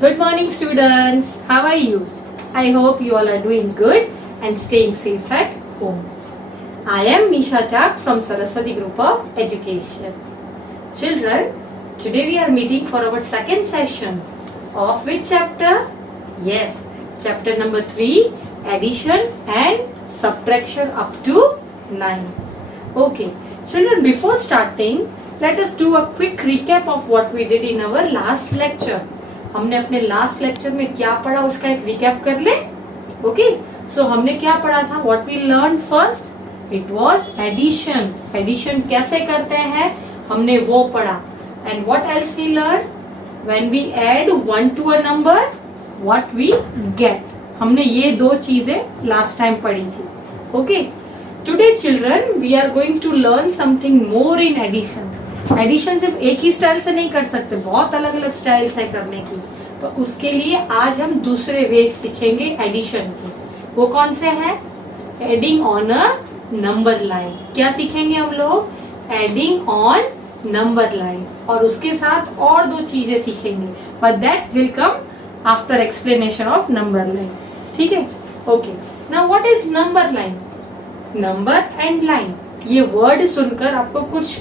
Good morning, students. How are you? I hope you all are doing good and staying safe at home. I am Nisha Chak from Saraswati Group of Education. Children, today we are meeting for our second session of which chapter? Yes, chapter number 3, addition and subtraction up to 9. Okay, children, before starting, let us do a quick recap of what we did in our last lecture. हमने अपने last lecture में क्या पढ़ा उसका एक recap कर ले. Okay, सो हमने क्या पढ़ा था? What we learn first, it was addition. Addition कैसे करते हैं हमने वो पढ़ा. And what else we learn? When we add one to a number what we get. हमने ये दो चीजें लास्ट टाइम पढ़ी थी. Okay, today children we are going to learn something more in addition. Addition सिर्फ एक ही स्टाइल से नहीं कर सकते, बहुत अलग अलग स्टाइल्स है करने की. तो उसके लिए आज हम दूसरे वेज सीखेंगे एडिशन के. वो कौन से हैं? Adding on a number line. क्या सीखेंगे हम लोग? Adding on number line. और उसके साथ और दो चीजें सीखेंगे, but that will come after explanation of number line. ठीक है? Okay, now what is number line? Number and line, ये वर्ड सुनकर आपको कुछ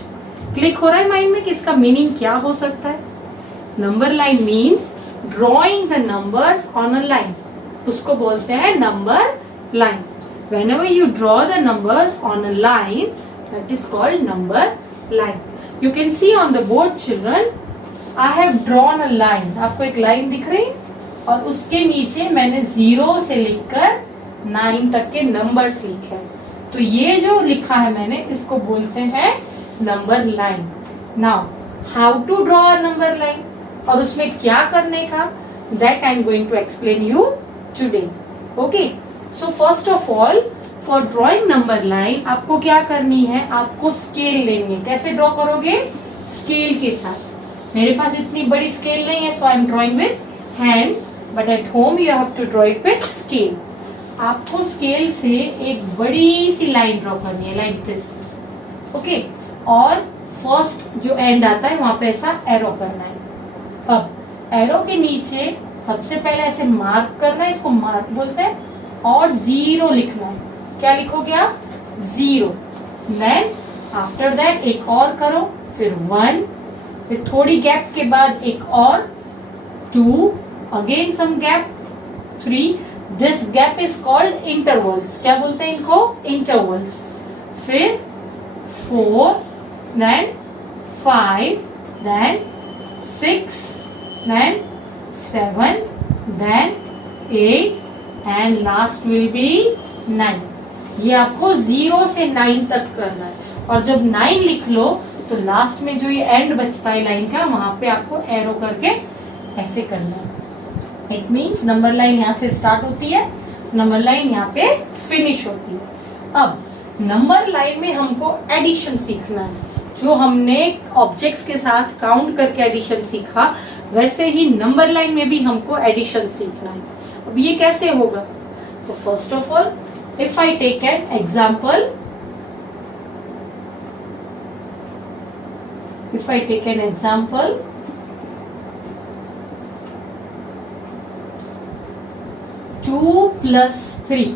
क्लिक हो रहा है माइंड में कि इसका मीनिंग क्या हो सकता है? Number line means drawing the numbers on a line. उसको बोलते हैं number line. Whenever you draw the numbers on a line, that is called number line. You can see on the board, children, I have drawn a line. आपको एक line दिख रही और उसके नीचे मैंने 0 से लेकर 9 तक के नंबर्स लिखे हैं. तो ये जो लिखा है मैंने इसको बोलते हैं number line. Now how to draw a number line और उसमें क्या करने का, that I am going to explain you today. Okay, so first of all for drawing number line आपको क्या करनी है? आपको स्केल लेनी है. कैसे ड्रॉ करोगे? स्केल के साथ. मेरे पास इतनी बड़ी स्केल नहीं है, so I am drawing with hand, but at home you have to draw it with scale. आपको स्केल से एक बड़ी सी लाइन ड्रॉ करनी है लाइक दिस. ओके, और फर्स्ट जो एंड आता है वहां पे ऐसा एरो करना है. अब एरो के नीचे सबसे पहले ऐसे मार्क करना है, इसको मार्क बोलते हैं, और 0 लिखना है. क्या लिखोगे आप? 0. देन आफ्टर दैट एक और करो, फिर 1, फिर थोड़ी गैप के बाद एक और 2, again some gap 3. This gap is called intervals. क्या बोलते हैं इनको? इंटरवल्स. फिर 4, then 5, then 6, then 7, then 8, and last will be 9. ये आपको 0 से 9 तक करना है. और जब 9 लिख लो तो लास्ट में जो ये एंड बचता है लाइन का, वहां पे आपको एरो करके ऐसे करना है. इट मीन्स नंबर लाइन यहाँ से स्टार्ट होती है, नंबर लाइन यहाँ पे फिनिश होती है. अब नंबर लाइन में हमको एडिशन सीखना है. जो हमने ऑब्जेक्ट्स के साथ काउंट करके एडिशन सीखा, वैसे ही नंबर लाइन में भी हमको एडिशन सीखना है. अब ये कैसे होगा? तो first of all if I take an example, if I take an example, 2 + 3,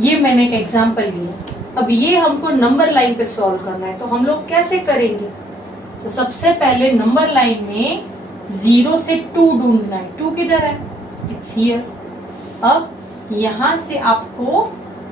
ये मैंने एक एग्जाम्पल लिया. अब ये हमको नंबर लाइन पे सॉल्व करना है, तो हम लोग कैसे करेंगे? तो सबसे पहले नंबर लाइन में 0 से 2 ढूंढना है. 2 किधर है? It's here. अब यहां से आपको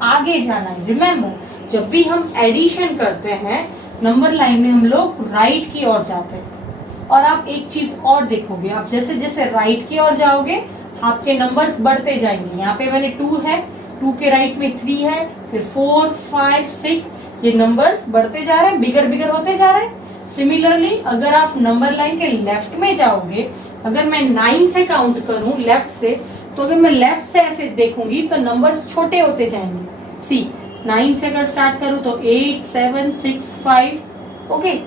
आगे जाना है. रिमेम्बर, जब भी हम एडिशन करते हैं नंबर लाइन में हम लोग राइट की ओर जाते हैं. और आप एक चीज और देखोगे, आप जैसे जैसे राइट की ओर जाओगे आपके नंबर्स बढ़ते जाएंगे. यहाँ पे मैंने 2 है, 2 के राइट में 3 है, फिर 4, 5, 6, ये नंबर्स बढ़ते जा रहे हैं, बिगर बिगर होते जा रहे हैं. सिमिलरली अगर आप नंबर लाइन के लेफ्ट में जाओगे, अगर मैं 9 से काउंट करूं लेफ्ट से, तो अगर मैं लेफ्ट से ऐसे देखूंगी तो नंबर्स छोटे होते जाएंगे. सी 9 से अगर स्टार्ट करूं तो 8, 7, 6, 5. ओके,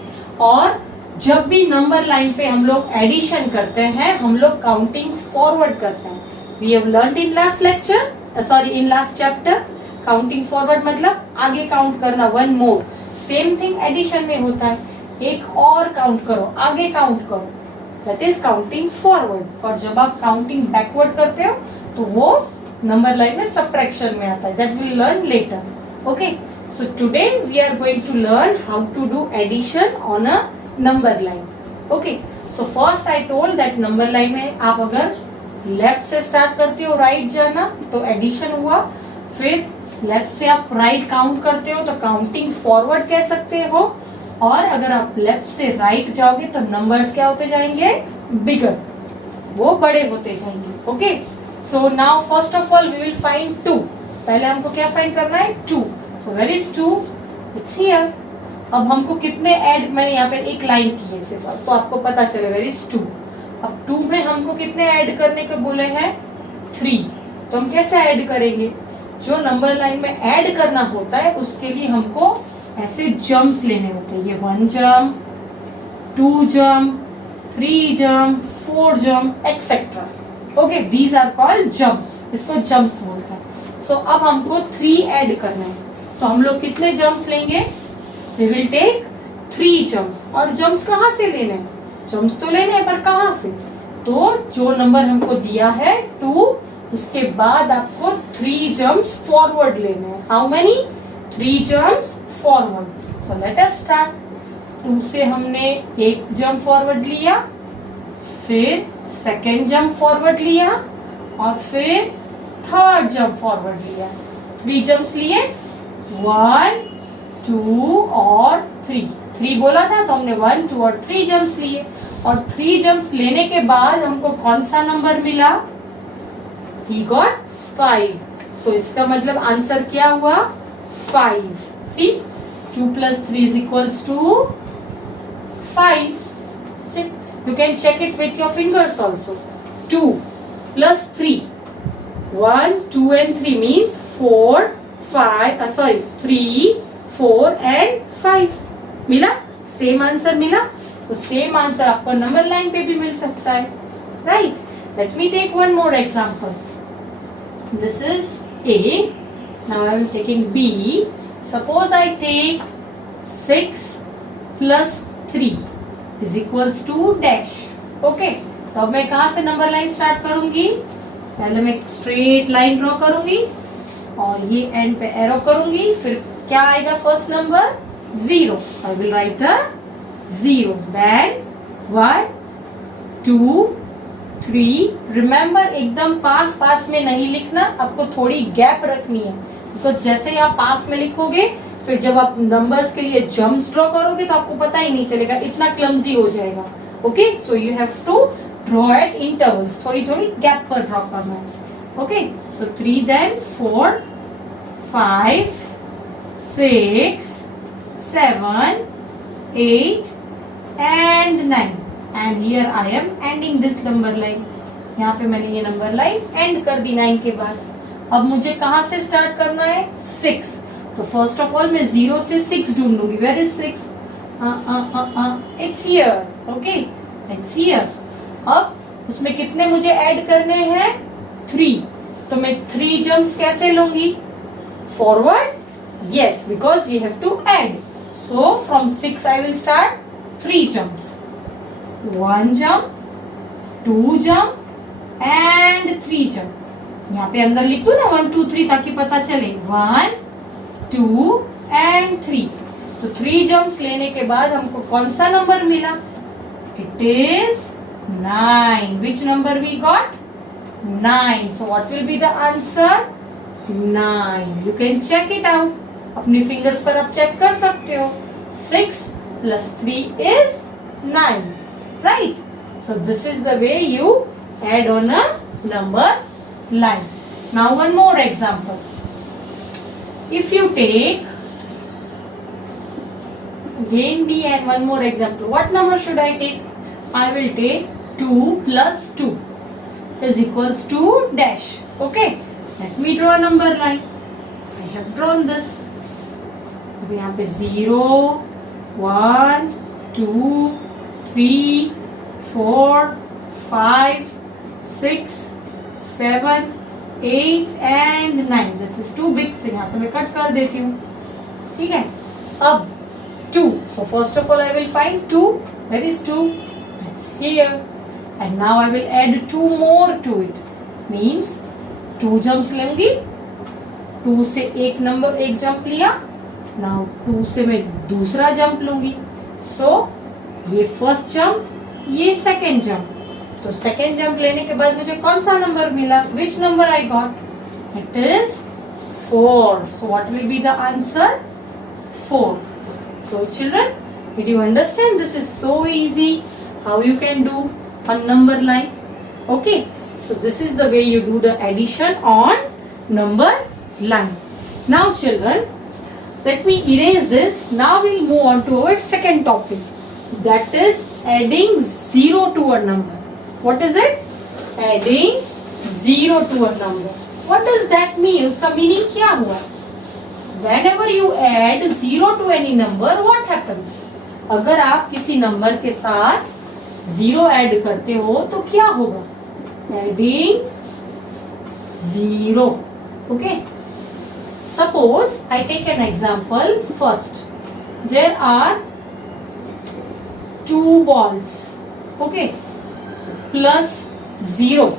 और जब भी नंबर लाइन पे हम लोग एडिशन करते हैं हम लोग काउंटिंग फॉरवर्ड करते हैं. We have learned in last lecture, in last chapter, counting forward मतलब आगे काउंट करना, 1 मोर. सेम थिंग एडिशन में होता है, एक और काउंट करो, आगे काउंट करो. That is counting forward. और जब आप काउंटिंग बैकवर्ड करते हो तो वो नंबर लाइन में सबट्रैक्शन में आता है, that will learn later. Okay, so today we are going to learn how to do addition on a number line. Okay, so first I told that number line में आप अगर left से start करते हो right जाना तो addition हुआ, फिर लेफ्ट से आप राइट काउंट करते हो तो काउंटिंग फॉरवर्ड कह सकते हो, और अगर आप लेफ्ट से राइट जाओगे तो नंबर्स क्या होते जाएंगे, बिगर, वो बड़े होते जाएंगे। Okay, so now first of all we will find 2। पहले हमको क्या फाइंड करना है, 2। So where is 2, it's here. अब हमको कितने ऐड, मैंने यहाँ पे एक लाइन की है सिर्फ, तो आपको पता चले वेयर इज 2। अब 2 में हमको कितने ऐड करने के बोले हैं, 3। तो हम कैसे ऐड करेंगे, जो नंबर लाइन में ऐड करना होता है उसके लिए हमको ऐसे जम्प्स लेने होते हैं। ये 1 jump, 2 jump, 3 jump, 4 jump etcetera. Okay, these are called jumps, इसको जम्प्स बोलते हैं। सो अब हमको 3 ऐड करना है, तो हम लोग कितने जम्प्स लेंगे, वी विल टेक 3 जम्प्स। और जम्प्स कहाँ से लेने हैं, जम्प्स तो लेने हैं पर कहाँ से, तो जो नंबर हमको दिया है 2, उसके बाद आपको 3 जम्प्स फॉरवर्ड लेने हैं। How many, 3 jumps forward. So let us start. 2 से हमने एक जंप फॉरवर्ड लिया, फिर सेकेंड जंप फॉरवर्ड लिया, और फिर थर्ड जंप फॉरवर्ड लिया। 3 जंप्स लिए, 1, 2 और 3। 3 बोला था तो हमने 1, 2 और 3 जंप्स लिए, और 3 जंप्स लेने के बाद हमको कौन सा नंबर मिला, he got 5। सो इसका मतलब आंसर क्या हुआ, 5। सी, 2 plus 3 is equals to 5. See, you can check it with your fingers also. 2 plus 3, 1, 2 and 3 means 4, 5, 3, 4 and 5 मिला, सेम आंसर मिला। तो सेम आंसर आपको नंबर लाइन पे भी मिल सकता है, right. Let me take one more example. This is A, now I am taking B. Suppose I take 6 plus 3 is equals to dash. Okay, तो अब मैं कहाँ से नंबर लाइन स्टार्ट करूंगी, पहले मैं स्ट्रेट लाइन ड्रॉ करूंगी और ये एंड पे एरो करूंगी, फिर क्या आएगा first number, 0। I will write a 0, then 1, 2, 3। Remember एकदम पास में नहीं लिखना, आपको थोड़ी गैप रखनी है, बिकॉज जैसे ही आप पास में लिखोगे फिर जब आप नंबर्स के लिए जम्प्स ड्रॉ करोगे तो आपको पता ही नहीं चलेगा, इतना क्लमजी हो जाएगा। Okay, so you have to draw at intervals, थोड़ी गैप पर ड्रॉ करना है। Okay, so 3, then 4, 5, 6, 7, 8 and 9, and here I am ending this number line। यहाँ पे मैंने ये नंबर लाइन एंड कर दी 9 के बाद। अब मुझे कहाँ से स्टार्ट करना है, 6। तो फर्स्ट ऑफ ऑल मैं 0 से 6 ढूंढ लूंगी। Where is 6, it's here. Okay, it's here. अब उसमें कितने मुझे ऐड करने हैं, 3। तो मैं 3 जम्प्स कैसे लूंगी, forward, yes, because we have to add. So from 6 I will start 3 jumps. 1 jump, 2 jump and 3 jump. यहाँ पे अंदर लिख दो ना 1, 2, 3 ताकि पता चले, 1, 2 and 3। तो 3 jumps लेने के बाद हमको कौन सा नंबर मिला, it is 9. Which number we got, 9. So what will be the answer, 9. You can check it out. अपनी फिंगर्स पर आप चेक कर सकते हो। 6 plus 3 is 9, right? So this is the way you add on a number line. Now one more example. If you take again B and one more example, what number should I take? I will take 2 plus 2 is equals to dash. Okay, let me draw a number line. I have drawn this. अब यहाँ पे 0, 1, 2, 3, 4, 5, 6, 7, 8 and 9. This is too big, तो यहाँ से मैं cut कर देती हूँ, ठीक है। अब 2, so first of all I will find 2. Where is 2? It's here. and now I will add 2 more to it, means 2 jumps लूंगी, 2 से एक जंप लिया, नाउ 2 से मैं दूसरा जंप लूंगी, सो ये फर्स्ट जंप, ये सेकेंड जंप, तो सेकेंड जंप लेने के बाद मुझे कौन सा नंबर मिला, which number I got, it is 4. So what will be the answer? 4. So children, did you understand? This is so easy how you can do a number line. Okay, so this is the way you do the addition on number line. Now children, let me erase this. Now we'll move on to our second topic, that is adding 0 to a number. What is it? Adding 0 to a number. What does that mean? उसका meaning क्या हुआ? Whenever you add 0 to any number, what happens? अगर आप किसी number के साथ 0 add करते हो तो क्या होगा? Adding 0. Okay. Suppose I take an example first. There are 2 balls. Okay. Plus 0.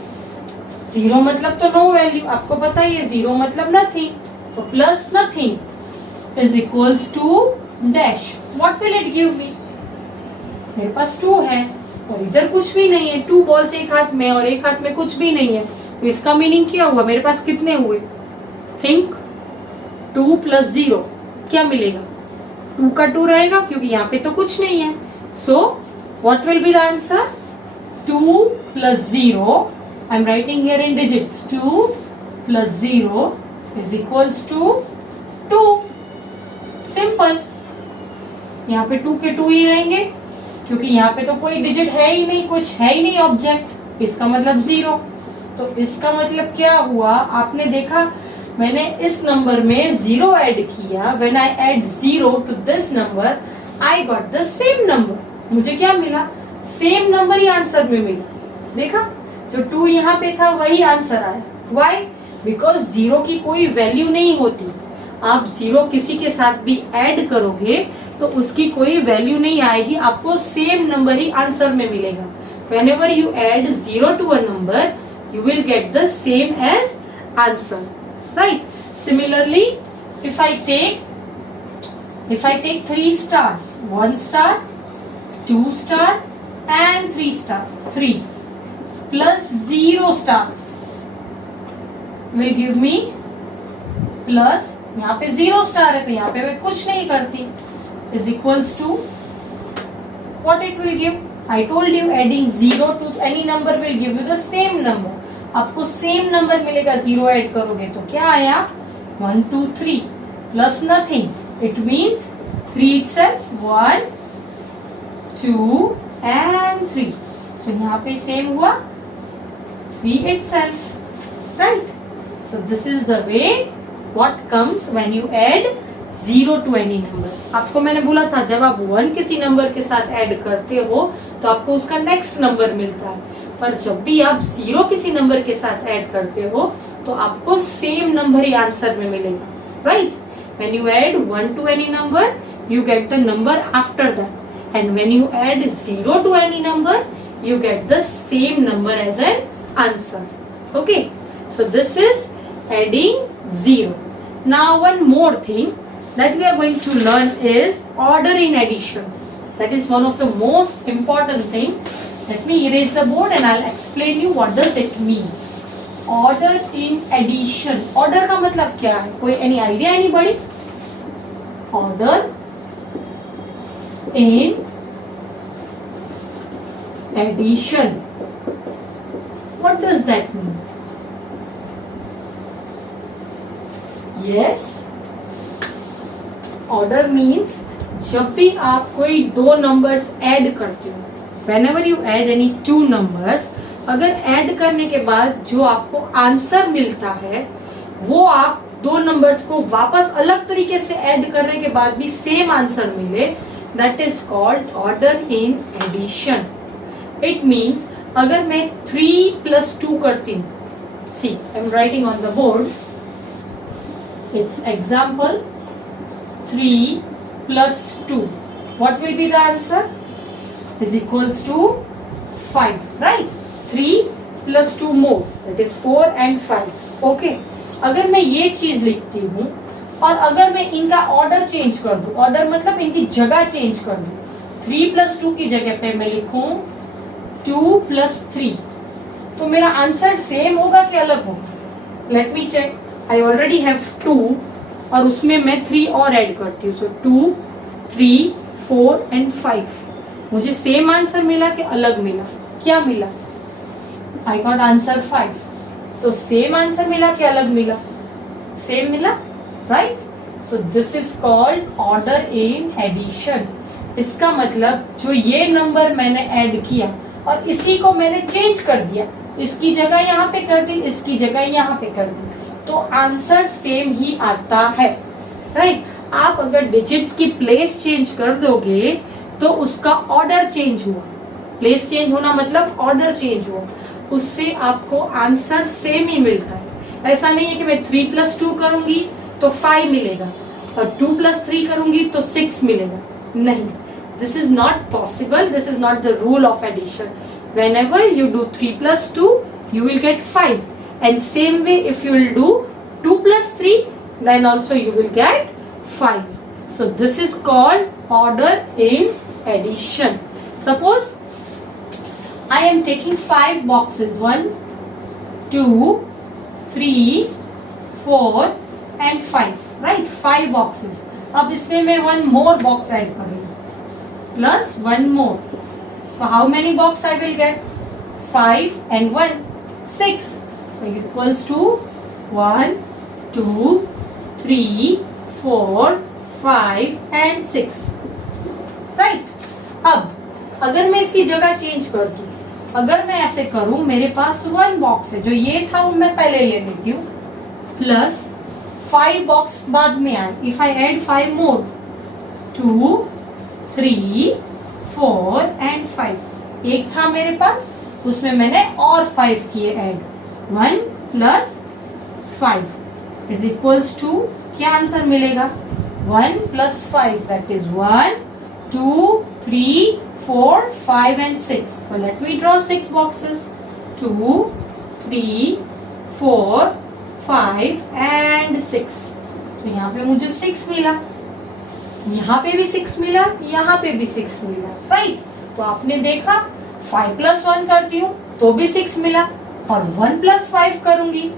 0 मतलब तो नो वैल्यू, आपको पता है, 0 मतलब नथिंग, तो plus nothing is equals to dash. What will it give me? मेरे पास 2 है और इधर कुछ भी नहीं है, 2 बॉल्स एक हाथ में और एक हाथ में कुछ भी नहीं है, तो इसका मीनिंग क्या हुआ? मेरे पास कितने हुए? थिंक 2 प्लस 0 क्या मिलेगा? 2 का 2 रहेगा क्योंकि यहाँ पे तो कुछ नहीं है. So what will be the answer? 2 plus 0, I am writing here in digits, 2 plus 0 is equals to 2. Simple. यहाँ पे 2 के 2 ही रहेंगे क्योंकि यहाँ पे तो कोई डिजिट है ही नहीं, कुछ है ही नहीं ऑब्जेक्ट, इसका मतलब 0. तो इसका मतलब क्या हुआ? आपने देखा मैंने इस नंबर में 0 ऐड किया, when I add 0 to this number I got the same number. मुझे क्या मिला? सेम नंबर ही आंसर में मिला. देखा, जो 2 यहाँ पे था वही आंसर आया. Why? Because 0 की कोई वैल्यू नहीं होती. आप 0 किसी के साथ भी ऐड करोगे तो उसकी कोई वैल्यू नहीं आएगी, आपको सेम नंबर ही आंसर में मिलेगा. Whenever you add 0 to a number, you will get the same as answer. Right? Similarly, if I take 3 stars, 1 star, 2 star and 3 star, 3 plus 0 star will give me plus, यहाँ पे 0 star है तो यहाँ पे मैं कुछ नहीं करती, is equals to what it will give? I told you adding 0 to any number will give you the same number. आपको सेम नंबर मिलेगा 0 ऐड करोगे तो क्या आया? 1 2 3 plus nothing. It means 3 itself, 1 2 and 3. So यहाँ पे सेम हुआ 3 itself. Right? So this is the way what comes when you add 0 to any number. आपको मैंने बोला था जब आप 1 किसी नंबर के साथ ऐड करते हो तो आपको उसका नेक्स्ट नंबर मिलता है, पर जब भी आप 0 किसी नंबर के साथ ऐड करते हो तो आपको सेम नंबर ही आंसर में मिलेगा. Right? When you add 1 to any number, you get the number after that. And when you add 0 to any number, you get the same number as an answer. Okay? So this is adding 0. Now one more thing that we are going to learn is order in addition. That is one of the most important thing. Let me erase the board and I'll explain you what does it mean. Order in addition. Order का मतलब क्या है? कोई any idea anybody? Order in addition. What does that mean? Yes. Order means जब भी आप कोई 2 numbers add करते हो, whenever you add any 2 numbers, अगर ऐड करने के बाद जो आपको आंसर मिलता है वो आप 2 नंबर्स को वापस अलग तरीके से ऐड करने के बाद भी सेम आंसर मिले, that is called order in addition. It means अगर मैं 3 plus 2 करती हूँ, see I am writing on the board, it's example 3 plus 2. What will be the answer? Is equals to 5, right? 3 plus 2 more, that is 4 and 5. Okay. अगर मैं ये चीज लिखती हूँ और अगर मैं इनका ऑर्डर चेंज कर दूं, ऑर्डर मतलब इनकी जगह चेंज कर दूं, 3 plus 2 की जगह पे मैं लिखूं 2 plus 3, तो मेरा आंसर सेम होगा कि अलग होगा? Let me check. I already have 2 और उसमें मैं 3 और ऐड करती हूँ. सो 2, 3, 4 and 5. मुझे सेम आंसर मिला कि अलग मिला? क्या मिला? I got answer 5. तो सेम आंसर मिला कि अलग मिला? सेम मिला, right? So this is called order in addition. इसका मतलब जो ये नंबर मैंने ऐड किया और इसी को मैंने चेंज कर दिया, इसकी जगह यहाँ पे कर दी, इसकी जगह यहाँ पे कर दी, तो आंसर सेम ही आता है, राइट? आप अगर डिजिट्स की प्लेस चेंज कर दोगे तो उसका ऑर्डर चेंज हुआ. प्लेस चेंज होना मतलब ऑर्डर चेंज हुआ, उससे आपको आंसर सेम ही मिलता है. ऐसा नहीं है कि मैं 3 plus 2 करूंगी तो 5 मिलेगा और 2 plus 3 करूंगी तो 6 मिलेगा. नहीं, this is not possible. This is not the rule of addition. Whenever you do 3 plus 2, you will get 5. And same way, if you will do 2 plus 3, then also you will get 5. So this is called order in addition. Suppose I am taking 5 boxes. 1, 2, 3, 4 and 5. Right? 5 boxes. अब इसमें मैं 1 more box add करूँगी. Plus 1 more. So how many box I will get? 5 and 1, 6. So equals to 1, 2, 3, 4, 5 and 6. Right? अब अगर मैं इसकी जगह change कर दूं, अगर मैं ऐसे करूं, मेरे पास 1 बॉक्स है, जो ये था वो मैं पहले ले लेती हूँ, प्लस 5 बॉक्स बाद में आए. If I add 5 more, 2, 3, 4 and 5. एक था मेरे पास, उसमें मैंने और 5 किए add. 1 plus 5 is equals to, क्या आंसर मिलेगा? 1 plus 5, that is 1, 2, 3, 4, 5 and 6. So let me draw 6 boxes. 2, 3, 4, 5 and 6. तो यहाँ पे मुझे 6 मिला, यहाँ पे भी 6 मिला, यहाँ पे भी 6 मिला, राइट? तो आपने देखा 5 plus 1 करती हूँ तो भी 6 मिला और 1 plus 5 करूंगी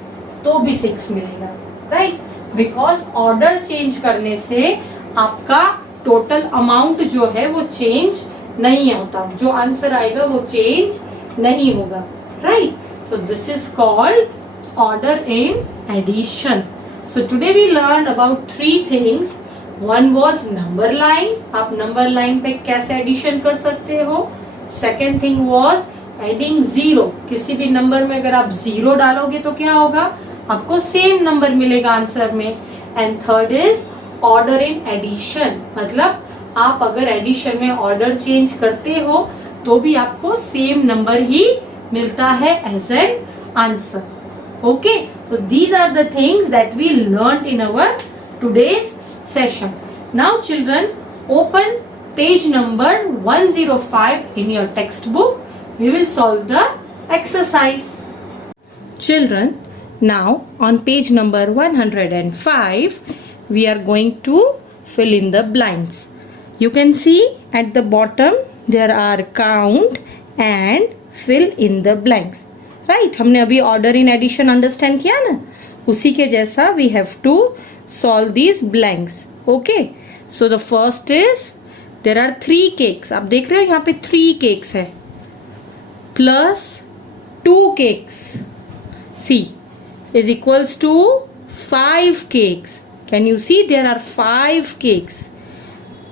तो भी 6 मिलेगा, राइट? बिकॉज ऑर्डर चेंज करने से आपका टोटल अमाउंट जो है वो चेंज नहीं होता, जो आंसर आएगा वो चेंज नहीं होगा, right? So this is called order in addition. So today we learn about 3 things. One was number line, आप नंबर लाइन पे कैसे एडिशन कर सकते हो. Second thing was adding zero, किसी भी नंबर में अगर आप जीरो डालोगे तो क्या होगा? आपको सेम नंबर मिलेगा आंसर में. And third is order in addition, मतलब आप अगर एडिशन में ऑर्डर चेंज करते हो तो भी आपको सेम नंबर ही मिलता है as an answer. Okay, so these are the things that we learn in our today's session. Now children, open page number 105 in your textbook. We will solve the exercise. Children, now on page number 105, we are going to fill in the blanks. You can see at the bottom there are count and fill in the blanks. Right? हमने अभी order in addition understand किया ना, उसी के जैसा we have to solve these blanks. Okay, so the first is there are 3 cakes. आप देख रहे हो यहाँ पे 3 cakes है plus 2 cakes. C is equals to 5 cakes. Can you see there are 5 cakes?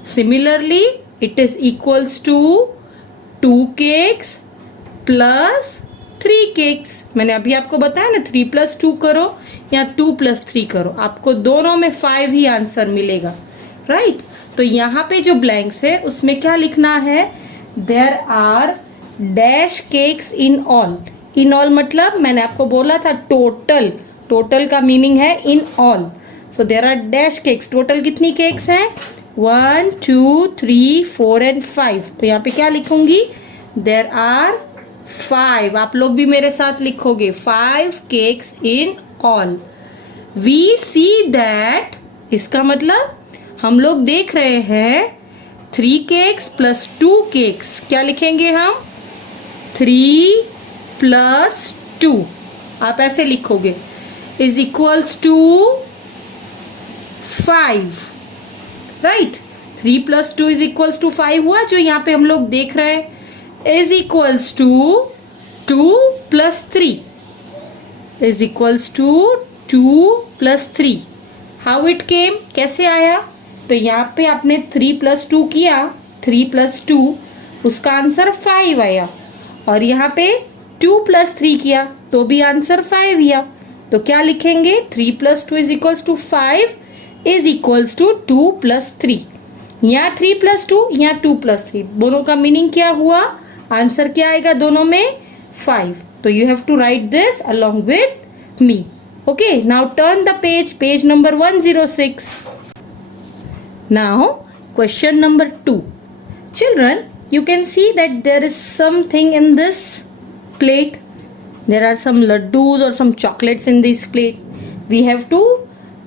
Similarly, it is equals to 2 cakes plus 3 cakes. मैंने अभी आपको बताया ना 3 plus 2 करो या 2 plus 3 करो, आपको दोनों में 5 ही आंसर मिलेगा, राइट? तो यहाँ पे जो ब्लैंक्स है उसमें क्या लिखना है? There are dash cakes in all. In all मतलब मैंने आपको बोला था टोटल, टोटल का मीनिंग है in all. So there are dash cakes. Total कितनी केक्स हैं? 1, 2, 3, 4 and 5. तो यहाँ पे क्या लिखूंगी? देयर आर 5, आप लोग भी मेरे साथ लिखोगे 5 cakes in all. We see that, इसका मतलब हम लोग देख रहे हैं 3 cakes plus 2 cakes. क्या लिखेंगे हम? 3 plus 2, आप ऐसे लिखोगे, is equals to 5, right. 3 plus 2 is equals to 5 हुआ, जो यहाँ पे हम लोग देख रहे हैं. is equals to 2 plus 3 is equals to 2 plus 3. how it came, कैसे आया? तो यहाँ पे आपने 3 plus 2 किया, 3 plus 2, उसका आंसर 5 आया. और यहाँ पे 2 plus 3 किया तो भी आंसर 5 आया. तो क्या लिखेंगे? 3 plus 2 is equals to 5 is equals to 2 plus 3. यहाँ 3 plus 2, यहाँ 2 plus 3, दोनों का मीनिंग क्या हुआ? आंसर क्या आएगा दोनों में? 5. तो you have to write this along with me. Okay, now turn the page, page number 106. Now question number 2. Children, you can see that there is something in this plate. There are some laddus or some chocolates in this plate. We have to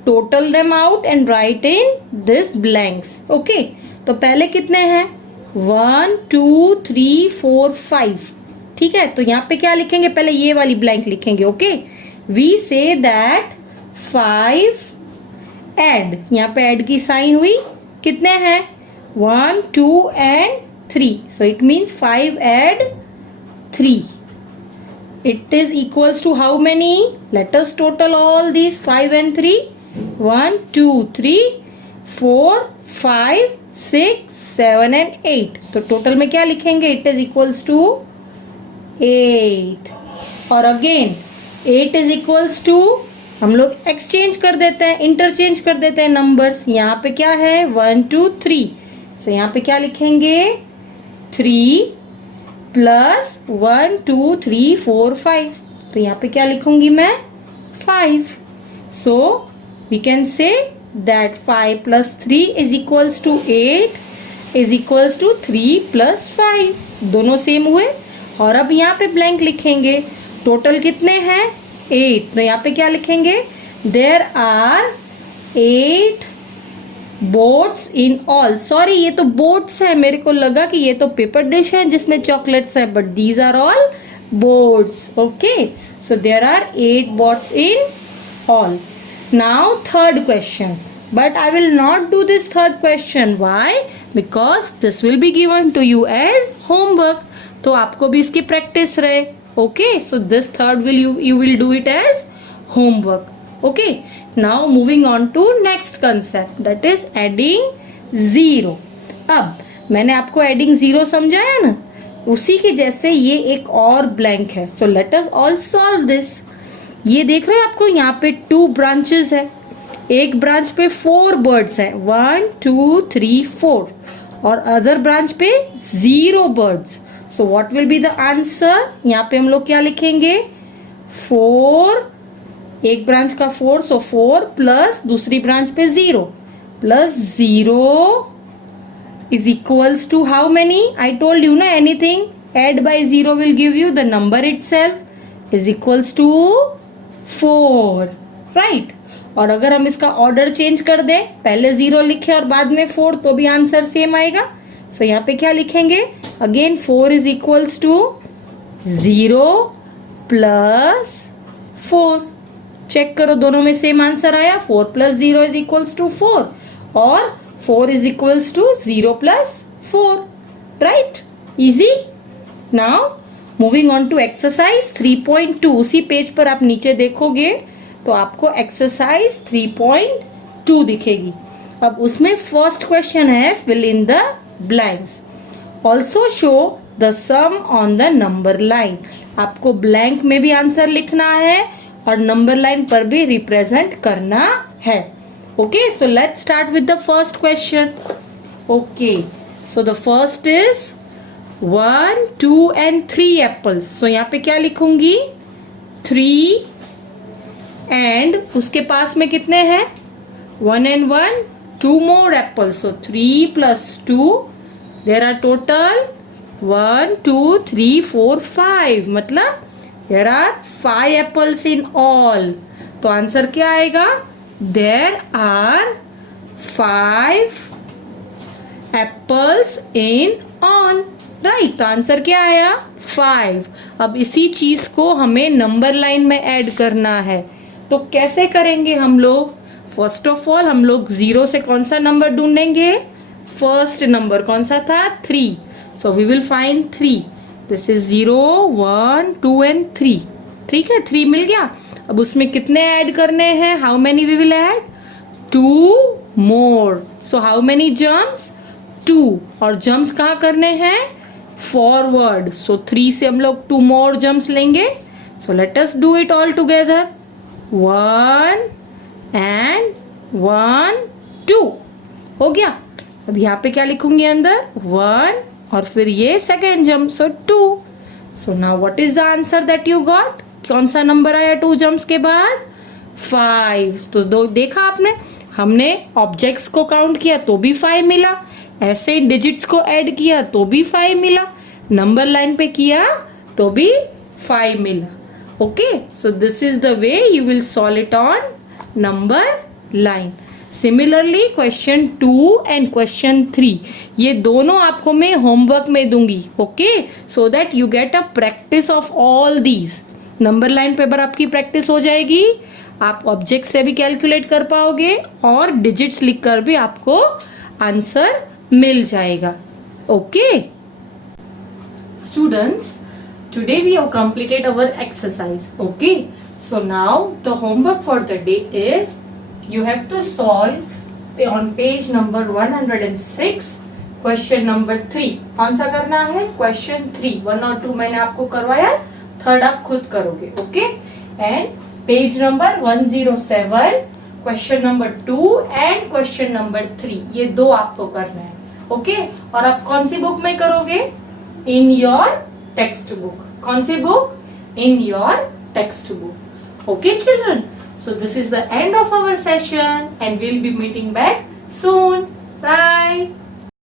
total them out and write in this blanks. Okay, तो पहले कितने हैं? 1 2 3 4 5. ठीक है, तो यहाँ पे क्या लिखेंगे? पहले ये वाली ब्लैंक लिखेंगे. Okay, we say that 5 add, यहाँ पे एड की साइन हुई. कितने हैं? 1 2 and 3. So it means 5 add 3. It is equals to how many? Let us total all these 5 and 3. 1 2 3 4 5 6 7 and 8. तो टोटल में क्या लिखेंगे? It is equals to 8. और अगेन 8 इज इक्वल्स टू, हम लोग एक्सचेंज कर देते हैं, इंटरचेंज कर देते हैं नंबर्स. यहाँ पे क्या है? 1 2 3. सो यहाँ पे क्या लिखेंगे? 3 प्लस 1 2 3 4 5. तो यहाँ पे क्या लिखूंगी मैं? 5. So we can say that 5 plus 3 is equals to 8 is equals to 3 plus 5. दोनों सेम हुए. और अब यहाँ पे ब्लैंक लिखेंगे. टोटल कितने हैं? 8. तो यहाँ पे क्या लिखेंगे? There are 8 boats in all. Sorry, ये तो बोट्स है, मेरे को लगा कि ये तो पेपर डिश है जिसमें चॉकलेट्स है, but these are all boats. Okay, so there are 8 boats in all. Now third question, but I will not do this third question. Why? Because this will be given to you as homework. तो आपको भी इसकी practice रहे. Okay, so this third you will do it as homework. Okay, now moving on to next concept, that is adding zero. अब मैंने आपको adding zero समझाया ना, उसी के जैसे ये एक और blank है. So let us all solve this. ये देख रहे हो आपको यहाँ पे 2 ब्रांचेस है. एक ब्रांच पे 4 बर्ड्स हैं, 1 2 3 4, और अदर ब्रांच पे 0 birds. So what will be the answer? यहाँ पे हम लोग क्या लिखेंगे? 4, एक ब्रांच का 4, सो 4 प्लस दूसरी ब्रांच पे 0 plus 0 is equals to how many? I told you ना, anything add by 0 will give you the number itself, is equals to 4, right. और अगर हम इसका ऑर्डर चेंज कर दें, पहले 0 लिखे और बाद में 4, तो भी आंसर सेम आएगा. सो यहाँ पे क्या लिखेंगे? Again 4 is equals to 0 plus 4. Check करो, दोनों में सेम आंसर आया. 4 प्लस 0 इज इक्वल्स टू 4 और 4 is equals to 0 plus 4, right. Easy. Now moving on to exercise 3.2. उसी पेज पर आप नीचे देखोगे तो आपको एक्सरसाइज 3.2 दिखेगी. अब उसमें फर्स्ट क्वेश्चन है fill in the blanks. Also show the sum on the number line. आपको ब्लैंक में भी आंसर लिखना है और नंबर लाइन पर भी रिप्रेजेंट करना है. Okay, so let's start with the first question. Okay, so the first is 1 2 and 3 apples. So यहाँ पे क्या लिखूंगी? 3 एंड उसके पास में कितने हैं? 1 and 1, 2 more apples. So 3 plus 2, there are total 1 2 3 4 5 मतलब there are 5 apples in all. तो आंसर क्या आएगा? There are 5 apples in all. Right, तो आंसर क्या आया? 5. अब इसी चीज को हमें नंबर लाइन में ऐड करना है, तो कैसे करेंगे हम लोग? फर्स्ट ऑफ ऑल हम लोग 0 से कौन सा नंबर ढूंढेंगे? फर्स्ट नंबर कौन सा था? 3. So we will find 3. This is 0 1 2 and 3. ठीक है, 3 मिल गया. अब उसमें कितने ऐड करने हैं? How many we will add? 2 more. So how many jumps? 2. और जम्प्स कहाँ करने हैं? फॉरवर्ड. सो 3 से हम लोग 2 मोर जम्प्स लेंगे. सो let us do it all together. 1 and 1 2. हो गया. अब यहाँ पे क्या लिखूंगी अंदर? 1 और फिर ये second jump, so 2. So now what is the answer that you got? कौन सा नंबर आया 2 जंप्स के बाद? 5. तो देखा आपने, हमने ऑब्जेक्ट्स को काउंट किया तो भी 5 मिला, ऐसे डिजिट्स को ऐड किया तो भी 5 मिला, नंबर लाइन पे किया तो भी 5 मिला. Okay, so this is the way you will solve it on number line. Similarly question 2 and question 3 ये दोनों आपको मैं होमवर्क में दूंगी. Okay, so that you get a practice of all these. Number line paper आपकी practice हो जाएगी, आप ऑब्जेक्ट से भी कैलकुलेट कर पाओगे और डिजिट्स लिखकर भी आपको आंसर मिल जाएगा. Okay students, today we have completed our exercise. Okay, so now the homework for the day is you have to solve on page number 106 question number 3. कौन सा करना है? question 3. 1 और 2 मैंने आपको करवाया, 3rd आप खुद करोगे. Okay, and page number 107 question number 2 and question number 3 ये 2 आपको करना है. ओके, और आप कौन सी बुक में करोगे? In your textbook. कौन सी book? In your textbook. Okay children, so this is the end of our session and we'll be meeting back soon. Bye.